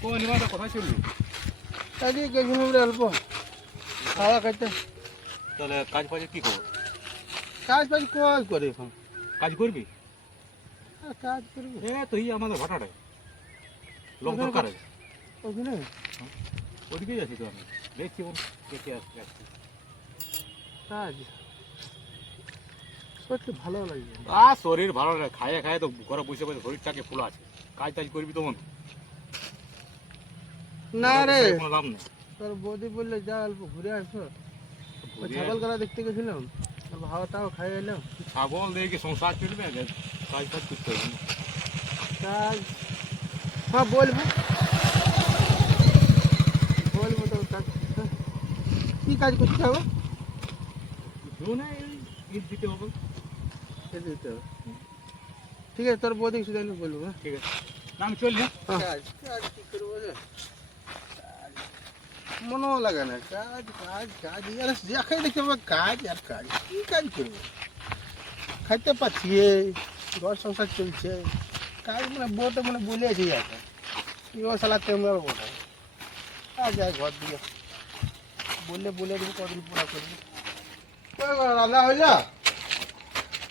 কোন নিমাটা কোথায় চললি? আজকে গেছিলাম রে অল্প খাওয়া খাইতে। তাহলে কাজ ফাজে কি করবো? কাজ ফাজ কল করে এখন কাজ করবি? কাজ করবি তো এই আমাদের ভাটাটায় লোক দরকার আছে। ওখানে ওদিকেই আছি তো আমি দেখছি দেখে আসছি। কাজ সত্যি ভালো লাগবে। শরীর ভালো লাগে, খায় খায় তো ঘরে বসে বসে শরীরটাকে ফুল আছে। কাজ টাজ করবি তখন না রে, কোনো লাভ নেই। তোর বৌদি বললে যা অল্প ঘুরে আসো। ছাগল গালা দেখতে গেছিলাম, অল্প হাওয়া টাওয়া খাই এলাম। ছাগল দিয়ে কি সংসার চলবে? কাজ টাজ করতে হবে না। কাজ হ্যাঁ বলবো তো কাজ কি কাজ করতে হবে? ঈদ দিতে হবে। দিতে হবে, ঠিক আছে। তোর বৌদি শুধু আমি বলবো। হ্যাঁ ঠিক আছে, না আমি চলি। কাজ কাজ কি করবো রে, মনও লাগে না। কাজ কাজ কাজ দেখাই দেখতে পাবো কাজ আর কাজ, কি কাজ করবো? খাইতে পাচ্ছি, ঘর সংসার চলছে। কাজ মানে বউটা মানে বলে আছে যাকে কি ও সালা তেমন বোঝা কাজ যায় ঘর দিয়ে বললে বলে দেবো কদিন পুরা করবো। রান্না হইল?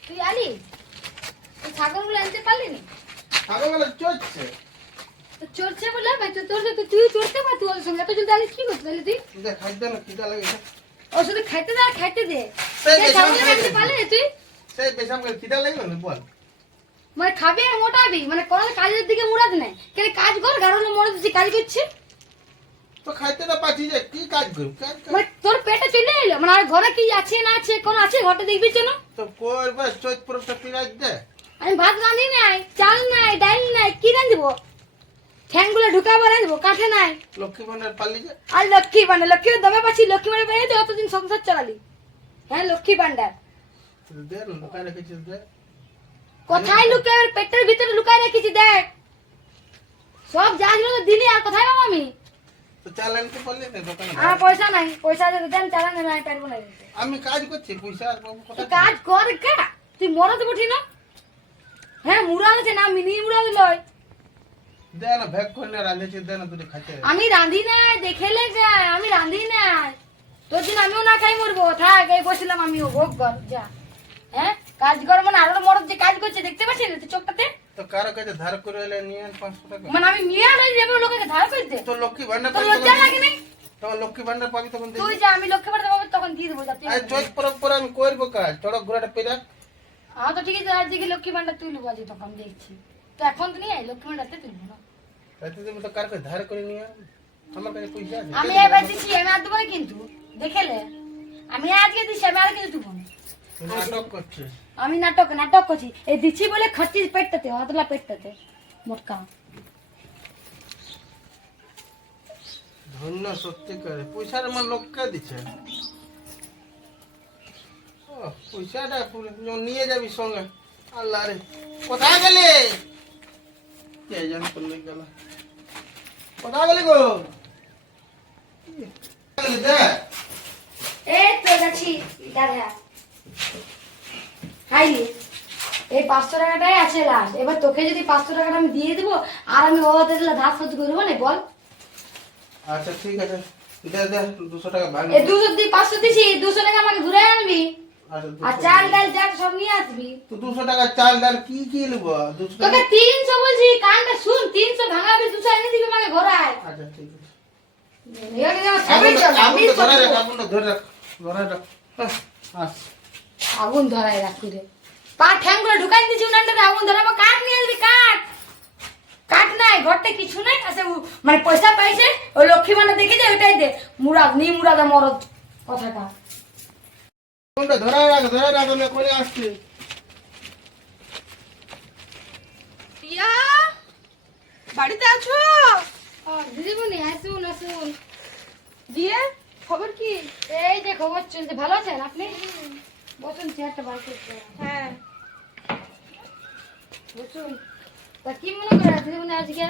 তুই আলি তুই ছাগলগুলো আনতে পারলি না? ছাগলগুলো চড়ছে। তো চড়ছে বলে তুই চড়তে পারতি ওর সঙ্গে এত জলদি আলি কি করতে তাহলে তুই? খাইতে না খিদা লাগে ওর সাথে খাইতে দে সেই ছাগল আনতে পারলি না তুই? সেই বেশাম করে খিদা লাগবে না বল। মানে খাবি আর মোটাবি, মানে কোনো কাজের দিকে মুড়াতে নাই। কেন কাজ কর, কারণ মনে হচ্ছে কাজ করছে। তো খাইতে না পাচ্ছি যে কি কাজ করব? কাজ মানে তোর পেটে চলে এলো, মানে আর ঘরে কি আছে না আছে কোন আছে ঘরটা দেখবি চলো। তো করবে চৈত পুরোটা পিরাজ দে। আমি ভাত রাঁধি নাই, চাল নাই, ডাল নাই, কি রাঁধবো? ঠ্যাংগুলো ঢুকাবো রাঁধবো, কাঠে নাই। লক্ষ্মী ভান্ডার পালি যে। আর লক্ষ্মী ভান্ডার, লক্ষ্মী দমে পাচ্ছি, লক্ষ্মী ভান্ডার বেড়ে তো অতদিন সংসার চালালি। হ্যাঁ লক্ষ্মী ভান্ডার দে না, দোকানে রেখেছিস দে। কোথায় লুকায়? পেটের ভিতরে লুকায় রেখেছি দেখ। সব যা ছিল তো দিলি, আর কোথায় পাবো আমি? তো চালান তো পারলি না দোকানে। আমার পয়সা নাই, পয়সা যদি দেন চালান দেন, আমি পারবো না দিতে। আমি কাজ করছি, পয়সা আর পাবো তুই কোথায়? কাজ কর কা, তুই মরাতে বটি না। হ্যাঁ মুড়াল আছে না, মিনি মুড়াল লয়। দে না, ভ্যাগ করে না রাঁধেছি, দে না তুই খাইতে। আমি রাঁধি নাই, দেখে লে যায়, আমি রাঁধি নাই। তোর দিন আমিও না খাই মরবো, থাক এই বসছিলাম আমিও ভোগ কর যা। হ্যাঁ কাজ কর মানে আরো মরদ যে কাজ করছে দেখতে পাচ্ছিস না তুই চোখটাতে? তো কারো কাছে ধার করে এলে নিয়ে আন 500 টাকা। মানে আমি নিয়ে আনাই যাবো লোকের ধার করতে? তো লক্ষ্মী ভান্ডার তোর পাবি লজ্জা তখন লাগে নাই? তখন লক্ষ্মী ভান্ডার পাবি তখন তুই দিবি। যা, আমি লক্ষ্য করে দেবো তখন দিয়ে দেবো যা তুই। আর চৈত পরব পরে আমি করবো কাজ, চড়ক ঘোড়াটা পেরা। হ্যাঁ তো ঠিক আছে, আজ দিকে লক্ষ্মী ভান্ডার তুলবো আজ, তখন দেখছি। তো এখন তো নিয়ে আয়, লক্ষ্মী ভান্ডারতে তুলবো না। তাতে তুমি তো কার কাছে ধার করে নিয়ে আন। আমার কাছে পয়সা আছে। আমি এবার দিচ্ছি, আমি আর দেবো না কিন্তু, দেখেলে আমি আজকে দিচ্ছি, আমি আর কিছু দেবো না। তুই নাটক করছিস। আমি নাটক করছি, এই দিচ্ছি বলে খাচ্ছিস পেটটাতে, অতলা পেটটাতে মোটকা। ধন্য সত্যিকারে পয়সার আমার লোককে দিচ্ছে। পয়সাটা নিয়ে যাবি সঙ্গে। আল্লাহ রে, কোথায় গেলে? কে জানি কোথায় গেল। কোথায় গেলি গো? এই তো যাচ্ছি দাদা। খাইলি এই 500 টাকাটাই আছে লাস্ট। এবার তোকে যদি 500 টাকাটা আমি দিয়ে দেবো, আর আমি ওতে ধার শোধ করবো না বল? আচ্ছা ঠিক আছে, দে দে 200 টাকা ভাগ। এই 200 দিয়ে 500 দিছি, 200 টাকা আমাকে ঘুরে আনবি। আচ্ছা, আর চাল ডাল যা সব নিয়ে আসবি। তো 200 টাকা চাল ডাল কি কি নেবো? 200 টাকা। তোকে 300 বলছি, কানটা শুন, 300 ভাঙাবি, 200 এনে দিবি আমাকে ঘোরায়। আচ্ছা ঠিক আছে। এবারে যেন সবাই চলে, আমি ধরে রাখ, আগুন ধরে রাখ, ধরে রাখ। আস আগুন ধরাই রাখি রে। পা ঠ্যাংগুলো ঢুকাই দিছি উনানটাতে, আগুন ধরাবো। কাঠ নিয়ে আসবি, কাঠ। কাঠ নাই ঘরতে, কিছু নাই। আচ্ছা মানে পয়সা পাইছে, ওই লক্ষ্মী ভান্ডার দেখে যায়, ওইটাই দে। মুরাদ নি মুরাদা মরদ কথাটা। আগুনটা ধরে রাখ, আমি করে আসছি। রিয়া, বাড়িতে আছো? দিদিমণি আসুন আসুন। দিয়ে খবর কি? এই যে খবর চলছে, ভালো আছেন আপনি? বসুন, চেয়ারটা বার করতে। হ্যাঁ, বসুন। তা কি মনে করে দিদিমণি আজকে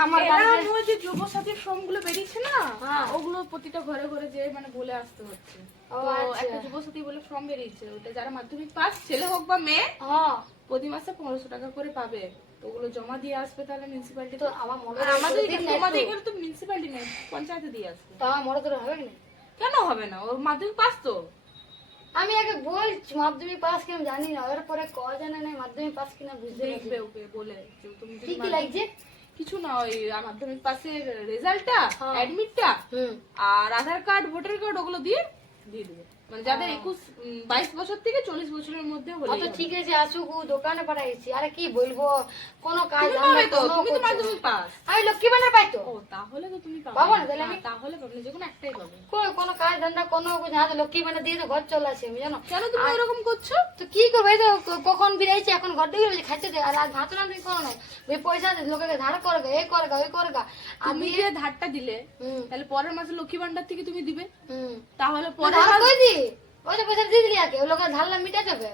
আমার এরকম বাড়িতে? ওই যে যুবসাথীর ফর্মগুলো বেরিয়েছে না, হ্যাঁ। ওগুলো প্রতিটা ঘরে ঘরে যে মানে বলে আসতে হচ্ছে। ও, তো আচ্ছা। একটা যুবসাথী বলে ফর্ম বেরিয়েছে, ওটা যারা মাধ্যমিক পাস, ছেলে হোক বা মেয়ে, হ্যাঁ প্রতি মাসে 1500 টাকা করে পাবে। তো ওগুলো জমা দিয়ে আসবে তাহলে মিউনিসিপ্যালিটি। তো আমার মনে আর হয় আমাদের দিন এখানে না তোমাদের একটু। এখানে তো মিউনিসিপ্যালিটি নেই, পঞ্চায়েতে দিয়ে আসবে। তা আমার মনে করে হবে না। কেন হবে না? ওর মাধ্যমিক পাস তো। আমি আগে বলছি মাধ্যমিক পাস কিনা জানি না, ওর পরে ক জানে না মাধ্যমিক পাস কিনা বুঝতে পারছি। দেখবে ওকে বলে যে তুমি যদি কি কি লাগছে? কিছু না, ওই মাধ্যমিক পাসের রেজাল্টটা, হ্যাঁ। অ্যাডমিটটা হুম। আর আধার কার্ড, ভোটার কার্ড ওগুলো দিয়ে দেবে। মানে যাদের 22 বছর থেকে 40 বছরের মধ্যে হলে আচ্ছা ঠিক আছে, আসুক, ও দোকানে পাঠাইছি। আরে কি বলবো, কোনো কাজ তুমি আমরা পাবে তো, কোনো তুমি তো করছি না। মাধ্যমিক পাস। আমি লক্ষ্মী ভান্ডার পাই তো। ও তাহলে তো তুমি পাবে। পাবো না তাহলে আমি? হ্যাঁ, তাহলে পাবে না, যে কোনো একটাই পাবে। কই কোনো কাজ ধান্দা কোনো কিছু হাতে লক্ষ্মী ভান্ডার দিয়ে তো ঘর চলে আসে, আমি জানো। কেন তুমি এরকম করছো? তো কি করবো, এই তো কখন বেরিয়েছি, এখন ঘর থেকে বেরিয়েছি, খাইতে দে। আর আজ ভাত রান্না করো না, ওই পয়সা লোকের ধার করে গা, এই করে গা, ওই করে গা। তুমি যে ধারটা দিলে হুম তাহলে পরের মাসে লক্ষ্মী ভান্ডার থেকে তুমি দিবে, হুম। তাহলে পরে পরের মাসে কই দি, ওই তো পয়সা দিয়ে দিলি আগে, ওই লোকের ধারলা মিটা যাবে।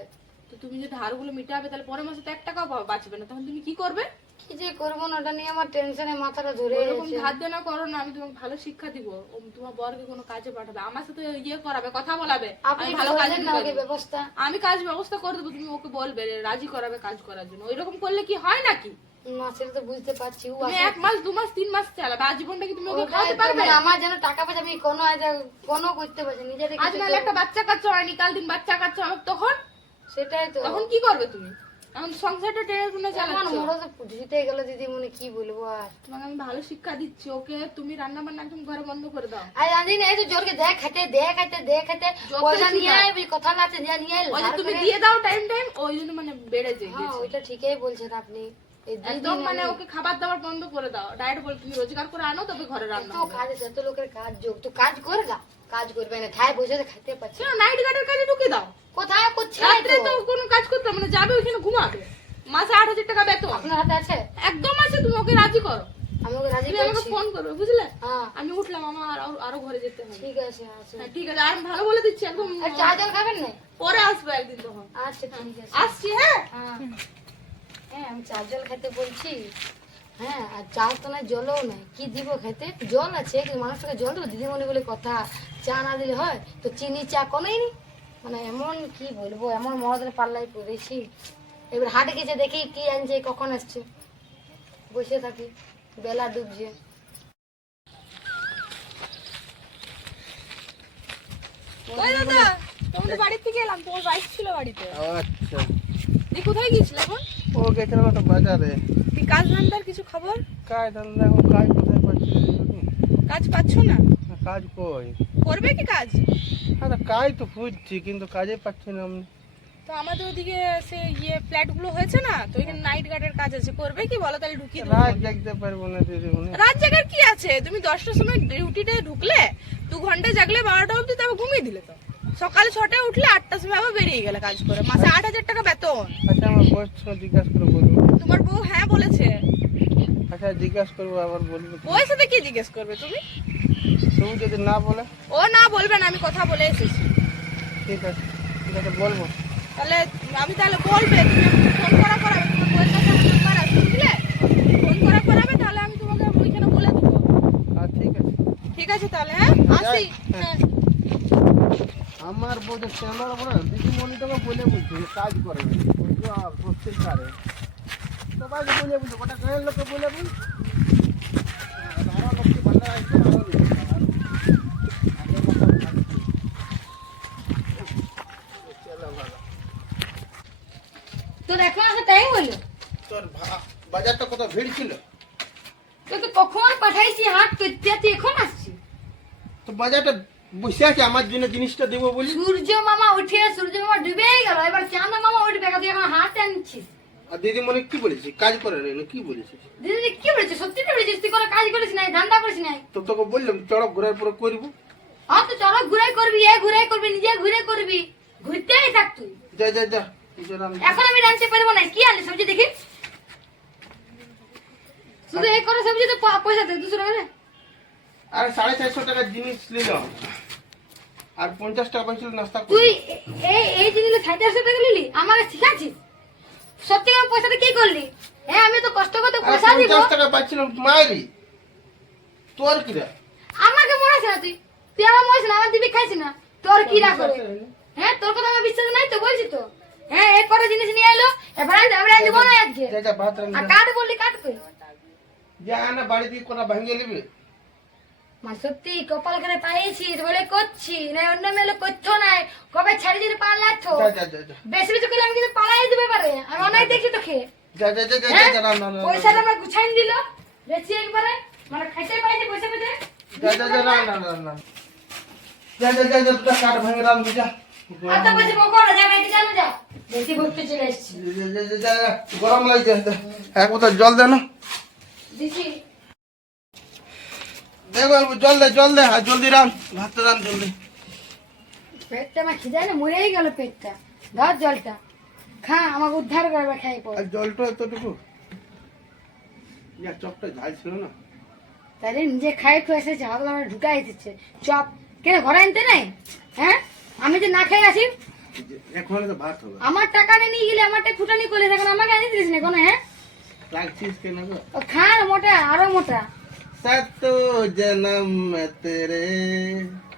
তো তুমি যে ধারগুলো মিটাবে তাহলে পরের মাসে তো 1 টাকাও বাঁচবে না, তখন তুমি কি করবে? কি যে করবো না, ওটা নিয়ে আমার টেনশনে মাথাটা ধরে এরকম গেছে। ধার দেনা করো না, আমি তোমাকে ভালো শিক্ষা দিব। ও তোমার বরকে কোনো কাজে পাঠাবে, আমার সাথে ইয়ে করাবে, কথা বলাবে, আপনি আমি ভালো কাজ বললেন না ওকে ব্যবস্থা। আমি কাজ ব্যবস্থা করে দেবো, তুমি ওকে বলবে রাজি করাবে কাজ করার জন্য। ওইরকম করলে কি হয় নাকি? না সেটা তো বুঝতে পারছি, ও তুমি আসলে 1 মাস 2 মাস 3 মাস চালাবে, আজীবনটা কি তুমি ওকে ওটাই খাওয়াতে তো, পারবে? মানে আমার যেন টাকা পয়সা আমি কোনো করতে পারছি নিজের আজ নাহলে একটা বাচ্চা কাচ্চা হয়নি, কাল দিন বাচ্চা কাচ্চা হবে, তখন সেটাই তো। তখন কি করবে তুমি? এখন সংসারটা টেনে টুনে এখন চালাচ্ছ। মোড়ো তো জিতে গেল দিদি, মনে কি বলবো আর। তোমাকে আমি ভালো শিক্ষা দিচ্ছি, ওকে তুমি রান্না বান্না একদম ঘরে বন্ধ করে দাও। আর জানি না, এই তো জোরকে দেখ খাইতে যত পয়সা ঠিক নিয়ে আছে। আয়, কথা আছে নিয়ে আয়, ওই যে ধার তুমি করে। দিয়ে দাও টাইম টাইম, ওই জন্য মানে বেড়ে যায় হ্যাঁ গেছে। ওইটা ঠিকই বলছেন আপনি। এই দিদি একদম মানে ওকে খাবার দাবার বন্ধ করে দাও, ডাইরেক্ট বল তুমি রোজগার করে আনো তবে ঘরে রান্না তো হবে। কাজ আছে, এত লোকের কাজ যোগ, তো কাজ করে গা, কাজ করবে না, ঠায় বসে তো খাইতে পারছে না। কেন নাইট গার্ডের কাজে ঢুকে দাও, কোথায় করছে না রাত্রে তো? তো কোনো কাজ করতে হবে না, যাবে ওইখানে ঘুমাবে, মাসে 8,000 টাকা বেতন আপনার হাতে আছে? একদম আছে। তুমি ওকে রাজি করো, আমি ওকে রাজি তুমি আমাকে করছি। ফোন করবে, বুঝলে? হ্যাঁ আমি উঠলাম, আমার আরো ঘরে যেতে হবে। ঠিক আছে, আছে। হ্যাঁ ঠিক আছে, আমি ভালো বলে দিচ্ছি একদম। আর চা জল খাবেন না? পরে আসবে একদিন তখন। আচ্ছা ঠিক আছে। আসছি, হ্যাঁ। হ্যাঁ হ্যাঁ, আমি চা জল খেতে বলছি। হ্যাঁ, আর চা তো নাই, জলও নাই, কি দিব খেতে? জল আছে, কিন্তু মানুষটাকে জল দেবো, দিদিমণি বলে কথা, চা না দিলে হয়? তো চিনি চা কোনোই নি, মানে এমন কি বলবো, এমন মহাদের পাল্লাই পড়েছি। এবার হাটে গেছে, দেখি কি আনছে, কখন আসছে, বসে থাকি, বেলা ডুবছে। ওই দাদা, তোমাদের বাড়ির থেকে এলাম, তোমার বাইক ছিল বাড়িতে। আচ্ছা, তুই কোথায় গিয়েছিল এখন? ও গেছিলাম একটা বাজারে। তুই কাজ ধান্দার কিছু খবর? কাজ ধান্দা এখন কাজ কোথায় পাচ্ছি রে দিদি? কাজ পাচ্ছ না? কাজ কই? করবে কি কাজ? হ্যাঁ কাজ তো খুঁজছি, কিন্তু কাজে পাচ্ছি না আমি। তো আমাদের ওদিকে সে ফ্ল্যাট গুলো হয়েছে না, তো এখানে নাইট গার্ডের কাজ আছে, করবে কি বলো? তাহলে ঢুকিয়ে দেবো। রাত দেখতে পারবো না দিদি মনে। রাত জাগার কি আছে? তুমি 10টার সময় ডিউটিতে ঢুকলে, 2 ঘন্টা জাগলে 12টা অবধি, তারপর ঘুমিয়ে দিলে তো। সকালে 6টায় উঠলে 8টার সময় আবার বেরিয়ে গেলে কাজ করে, মাসে 8,000 টাকা বেতন। আচ্ছা আমার বয়স জিজ্ঞাসা করে বলবো। তোমার বউ হ্যাঁ বলেছে। আচ্ছা জিজ্ঞাসা করবো, আবার বলবো। ওই সাথে কি জিজ্ঞেস করবে তুমি? তুমি যদি না বলে? ও না বলবে না, আমি কথা বলে এসেছি। ঠিক আছে, ঠিক আছে বলবো। তাহলে আমি তাহলে বলবে, তুমি আমাকে ফোন করা করাবে, তোমার বউয়ের কাছে আমার নাম্বার আছে, বুঝলে? ফোন করা করাবে, তাহলে আমি তোমাকে ওইখানে বলে দেবো। ঠিক আছে। ঠিক আছে তাহলে, হ্যাঁ আসি। হ্যাঁ আমার বোঝে আমার বলে দিদিমণিটাকে বলে বুঝছি কাজ করে প্রত্যেক কারে সবাইকে বলে বুঝি, ওটা গায়ের লোকে বলে বুঝ। আরো লক্ষ্মী ভান্ডার আসবে, আরো দিবে। চলো ভালো। তোর এখন আসা টাইম হলো? তোর বাজারটা কত ভিড় ছিল? তোকে কখন পাঠাইছি হাট করতে, তুই এখন আসছিস? তো বাজারটা বসে আছে আমার জন্য, জিনিসটা দেবো বলি। সূর্য মামা উঠে, সূর্য মামা ডুবেই গেল, এবার চাঁদ মামা উঠবে, তুই এখন হাট আনছিস? আর দিদিমণি কি বলেছি? কাজ করে না, কি বলেছিস? দিদি কি বলেছিস? সত্যিটা বলেছিস? তুই কোনো কাজ করিস নাই, ধান্দা করিস নাই? তো তোকে বললাম চড়ক ঘোরার পরে করবো। হ্যাঁ তো চলো ঘুরাই করবি, ঘুরাই করবি, নিজে ঘুরে করবি, ঘুরতেই থাক তুই। যা যা যা, জোরাম। এখন আমি জানতে পারবো না, কি আনলি সবজি দেখি? শুধু এই করে সবজি তো পয়সা দে 200 টাকা দে। আরে 450 টাকার জিনিস নিল, আর 50 টাকা পয়সা নাস্তা তুই করবো। এই জিনিসে 450 টাকা নিলি, আমাকে শিখাচ্ছিস? সত্যি করে পয়সাটা কি করলি? হ্যাঁ আমি তো কষ্ট করতে আর পয়সা দিব। 50 টাকা পাচ্ছিলাম মায়েরই, তোর কি রে? আমাকে মনে আছে না, তুই আমার মনে আছে না, আমার দিবি খাইছি না, তোর কি রাগ করে? হ্যাঁ তোর কথা আমার বিশ্বাস নাই তো, বলছি তো। হ্যাঁ এক করে জিনিস নিয়ে এলো এবার আমরা দিব না আজকে যা যা ভাত রান্না আর কাট বললি কাট কই যা না বাড়ি দিয়ে কোনা ভাঙিয়ে নিবি মা সত্যি কপাল করে পাইছিস বলে করছি না অন্য মেলে করছো না কবে ছাড়ি যদি পালাচ্ছ যা যা যা যা বেশি বেশি করে আমি কিন্তু পালাই দিবে পারে আমি অনেক দেখি তোকে যা যা যা যা হ্যাঁ? যা রান্না রান্না পয়সাটা আমার গুছাইন দিল বেশি একবারে মানে খাইতে পাইছে পয়সা পেতে যা যা যা রান্না রান্না যা যা যা যা তোরা কাঠ ভাঙে রান্না যা আর তো বেশি বকো না যা বাইতে চালো যা বেশি বকতে চলে এসেছি যা যা যা যা যা গরম লাগছে এক বোতল জল দে না দিছি দেখো জল দে আর জলদি রান ভাত রান জলদি পেটটা আমার খিদে না মরেই গেল পেটটা ধর জলটা খা আমাকে উদ্ধার করবে খাই পর আর জলটা এতটুকু ইয়া চপটা ঝাল ছিল না তাহলে নিজে খাই খুয়ে এসেছে হাত আমার ঢুকাই দিচ্ছে চপ কেন ঘরে আনতে নাই হ্যাঁ আমি যে না খাই আসি এখন তো ভাত হবে আমার টাকা নিয়ে গেলে আমারটা ফুটানি করে এখন আমাকে আনি দিস না কোনো হ্যাঁ রাখছিস কেন গো ও খা না মোটা আরো মোটা सातो जन्म में तेरे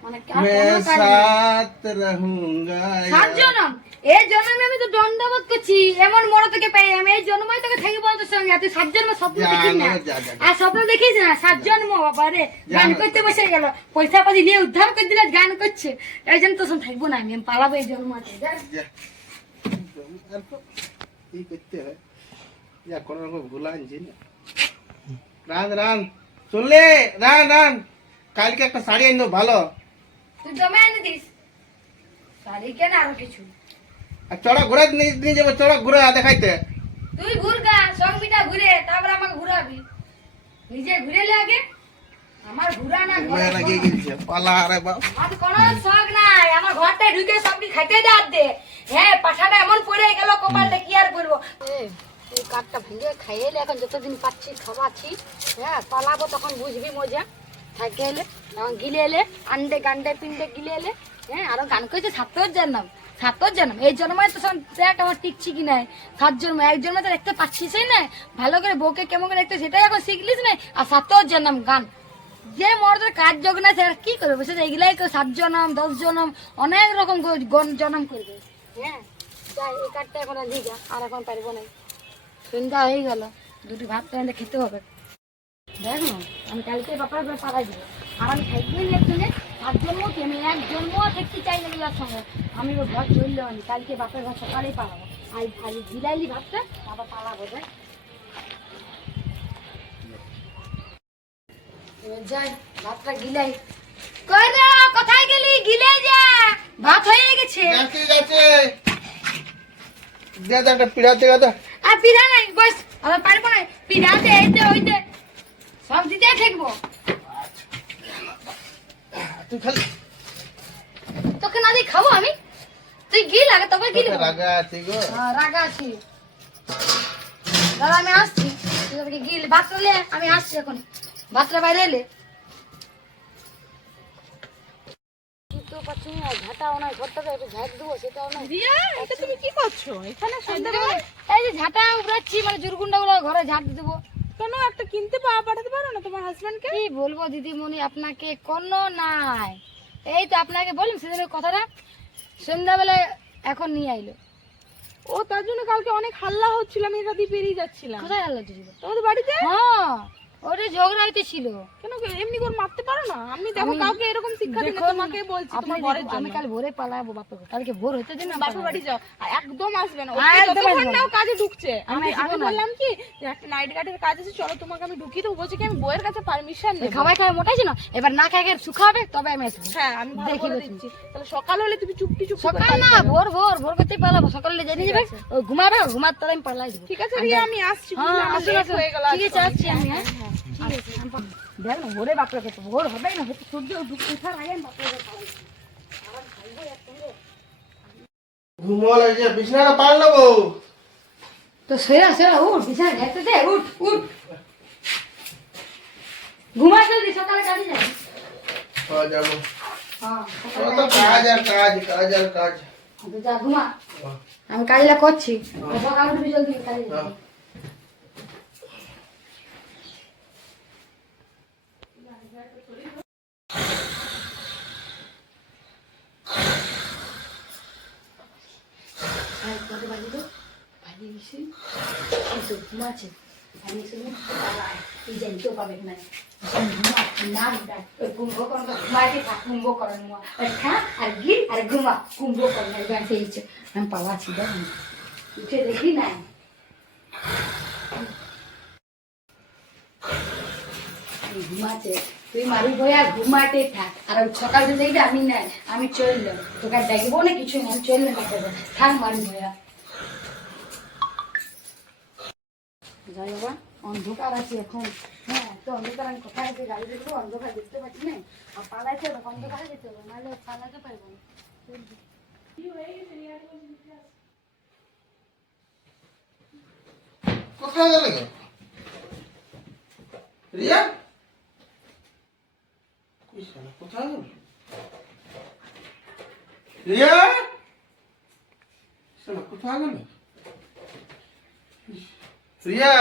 মানে मैं साथ रहूंगा সাত জনম এই জন্মে আমি তো দণ্ডবোধ করছি এমন মনে তোকে পাই আমি এই জন্মই তোকে থাকি বলতো সঙ্গে তুই সাত জন্ম স্বপ্ন দেখিস না আর স্বপ্ন দেখিস না সাত জন্ম বাবা রে গান করতে বসে গেল পয়সা পাতি নিয়ে উদ্ধার করে দিলে গান করছে এই জন্য তোর সঙ্গে থাকবো না আমি পালাবো এই জন্ম আছে কি করতে হয় যা কোনো রকম ভুলা আনছি না রান রান শুনলে রান রান কালকে একটা শাড়ি আনবো ভালো তুই জমা এনে দিস শাড়ি কেন আরো কিছু আর চড়া ঘোরা নিয়ে যাবো চড়া ঘুরে দেখাইতে তুই ঘুর গা সব মিটা ঘুরে তারপর আমাকে ঘুরাবি নিজে ঘুরে লে আগে আমার ঘুরা না ঘোরা লাগিয়ে গেছে পালা আরে বাপ আমার কোনো শখ নাই আমার ঘরটায় ঢুকে সবকি খাইতে দাঁত দে হ্যাঁ পাঠাটা এমন পড়ে গেল কপালটা কি আর করবো এই কাঠটা ভেঙে খাইয়ে এলে এখন যতদিন পাচ্ছি খাওয়াচ্ছি হ্যাঁ পালাবো তখন বুঝবি মজা থাকে এলে এখন গিলে এলে আন্ডে গান্ডে পিন্ডে গিলে এলে হ্যাঁ আরো গান করেছে সাতর জন্ম এই জন্মে তো দেখ আমার টিকছি কি নাই সাত জন্ম এক জন্মে তো দেখতে পাচ্ছিস না ভালো করে বউকে কেমন করে দেখতে সেটাই এখন শিখলিস না আর সাতর জন্ম গান যে মরদের কাজ যোগ না সে আর কি করবে বসে এগুলাই 7 জনম 10 জনম অনেক রকম জনম করবে হ্যাঁ যাই এই কাঠটা এখন আর দিই আর এখন পারবো না সন্ধ্যা হয়ে গেল দুটি ভাত রান্না খেতে হবে দেখ না আমি কালকে বাপার পাড়াই দিব আর আমি থাকবেন একজনে 7 জন্ম কি আমি এক জন্ম দেখতে চাই না ওর সঙ্গে আমি ওর ঘর চললে আমি কালকে বাপের ঘর সকালেই পাড়াবো আর আজ গিলাইলি ভাতটা বাবা পাড়াবো দেখ যাই ভাতটা গিলাই কই রে কোথায় গেলি গিলে যা ভাত হয়ে গেছে ঠিক আছে দে দে একটা পিড়া দে দে আর পিড়া নাই বস আমি পারবো না পিড়া দে এই দে ওই দে সব দিতে থাকবো তুই খালি তোকে না দিয়ে খাবো আমি তুই গিল আগে তবে গিল রাগা আছে গো হ্যাঁ রাগা আছি দাঁড়া আমি আসছি তুই আমাকে গিল ভাত করলে আমি আসছি এখন ভাতটা বাইরে এলে তো পাচ্ছি না ঝাঁটাও নাই ঘরটাকে একটু ঝাঁট দেবো সেটাও নাই রিয়া এটা তুমি কি করছো এখানে সন্ধ্যাবেলা এই যে ঝাঁটা উড়াচ্ছি মানে জুরগুন্ডা গুলো ঘরে ঝাঁট দেবো কেন একটা কিনতে পাঠাতে পারো না তোমার হাজবেন্ডকে কি বলবো দিদিমণি আপনাকে কোনো নাই এই তো আপনাকে বললাম সেদিনের কথাটা সন্ধ্যাবেলায় এখন নিয়ে আইলো ও তার জন্য কালকে অনেক হাল্লা হচ্ছিল আমি এটা দিয়ে পেরিয়ে যাচ্ছিলাম কোথায় আল্লাহ ছিল তোমাদের বাড়িতে হ্যাঁ ওরে ঝগড়া হইতে ছিল কেন এমনি করে মারতে পারো না আমি দেখো কাউকে এরকম শিক্ষা দিলে তোমাকে বলছি তোমার ঘরের জন্য আমি কাল ভোরে পালাবো বাপের ঘর। কালকে ভোর হইতে দিন না বাপের বাড়ি যাও আর একদম আসবে না ও একদম যতক্ষণ আসবে না। নাও কাজে ঢুকছে আমি আসবো আমি না। বললাম কি যে একটা নাইট গার্ডের কাজ আছে চলো তোমাকে আমি ঢুকিয়ে দেবো বলছি কি আমি বইয়ের কাছে পারমিশন নেব খাওয়াই খাওয়াই মোটাইছি না এবার না খাই শুকাবে তবে আমি আসবো হ্যাঁ আমি ভালো দেখি করে দেখি। দিচ্ছি তাহলে সকাল হলে তুমি চুপটি চুপটি করে সকাল না ভোর ভোর ভোর করতেই পালাবো সকালে জেনে যাবে ও ঘুমাবে ঘুমার তাহলে আমি পালাই দেবো ঠিক আছে রিয়া আমি আসছি হ্যাঁ বুঝলে, আমার আসুন, late আসুন। হয়ে গেল ঠিক আছে আজকে আসছি আমি হ্যাঁ ঠিক আছে দেখ না ভোরে বাপরে খেতে ভোর হবে না হয়তো সূর্য উঠার আগে আমি বাপরে পালাই ঘুমো লাগে বিছনাটা পার নেবো তো সেরা সেরা উঠ বিছানা ঘেরতে দে উঠ উঠ ঘুমা জলদি সকালে কাজে যাবি হ্যাঁ যাবো হ্যাঁ কত কাজ আর কাজ কাজ আর কাজ তো যা ঘুমা আমি কাজটা করছি সকালে উঠবি জলদি কাজে যাবি কিন্তু ঘুমাচ্ছে আমি শুধু এই জানতেও পাবে না নাম ডাক কুম্ভকর্ণ ঘুমাইতে থাক কুম্ভকর্ণ খা আর গির আর ঘুমা কুম্ভকর্ণ গান সেই আমি পাওয়া ছিল উঠে দেখি না ঘুমাচ্ছে তুই মারি বইয়া ঘুমাতে থাক আর সকাল দিকে দেখবি আমি নাই আমি চললাম তোকে দেখবো না কিছু না আমি চললাম থাক মারি বইয়া যাই বাবা অন্ধকার আছে এখন হ্যাঁ তো অন্ধকার আমি কোথায় আছে গাড়ি দেখবো অন্ধকার দেখতে পাচ্ছি না আর পালাইতে হবে অন্ধকারে যেতে হবে নাহলে পালাতে পারবো না কোথায় গেলে গে রিয়া কোথায় গেল রিয়া কোথায় গেল রিয়া